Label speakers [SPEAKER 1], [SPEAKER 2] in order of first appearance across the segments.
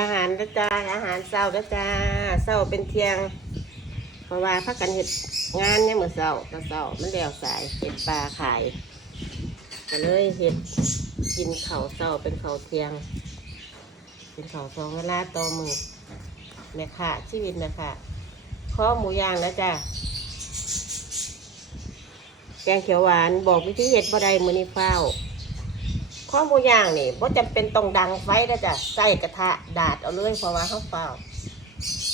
[SPEAKER 1] อาหารนะจ้าอาหารเช้านะจ้าเช้าเป็นเที่ยง เพราะว่าพักกันเห็ดงานเนี่ยามมื่อเช้าตะเช้ามันแล้วสายเห็ดปลาขายก็เลยเห็ดกินเข้าวเช้าเป็นเข้าเที่ยง เป็นเข้าสองเวลาต่อมือแม่ค่ะชีวิตแม่ค่ะข้อหมูย่างนะจ้าแกงเขียวหวานบอกวิธีเห็ดบ่ได้มือนี้เฝ้า ข้อมูย่างนี่บ่จำเป็นต้องดังไฟนะจ้ะใส่กระทะดาดเอาเลยเพราะว่าเขาเฝ้า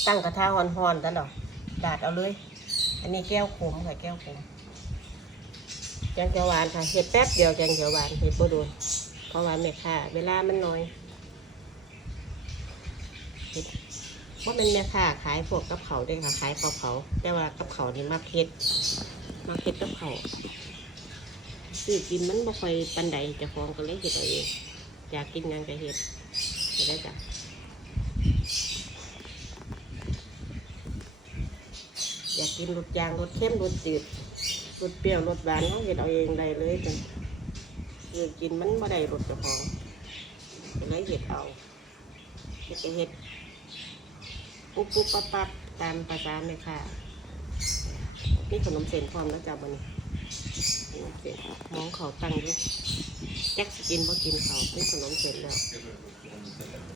[SPEAKER 1] ตั้งกระทะฮอนๆซะหน่อยดาดเอาเลย อันนี้แก้วขมค่ะแก้วขมแกงเขียวหวานค่ะเห็ดแป๊บเดียวแกงเขียวหวานเห็ดบ่โดนเพราะว่าแม่ค่ะ เวลามันน้อยเฮ็ดว่าเป็นแม่ค่ะขายพวกกับเขาด้วยค่ะขายเผาเผาแต่ว่ากับเขานี่มาเพ็ดมาเพ็ดกับเขา ซื้อกินมันบ่ค่อยปันใดจะฟองก็เลยเห็ดเอาเองอยากกินยังก็เห็ดเห็ดได้จ้ะอยากกินรสจางรสเข้มรสจืดรสเปรี้ยวรสหวานเขาเห็ดเอาเองได้เลยจ้ะซื้อกินมันบ่ได้รสจ้าของก็เลยเห็ดเอาเห็ดก็เห็ดปุ๊บปุ๊บปั๊บปั๊บตามภาษาเลยค่ะนี่ขนมเส้นพร้อมแล้วจ้ะวันนี้ มองเขาตั้งด้วยแจ็คสกินพอกินเขาไม่ขนมเสร็จแล้ว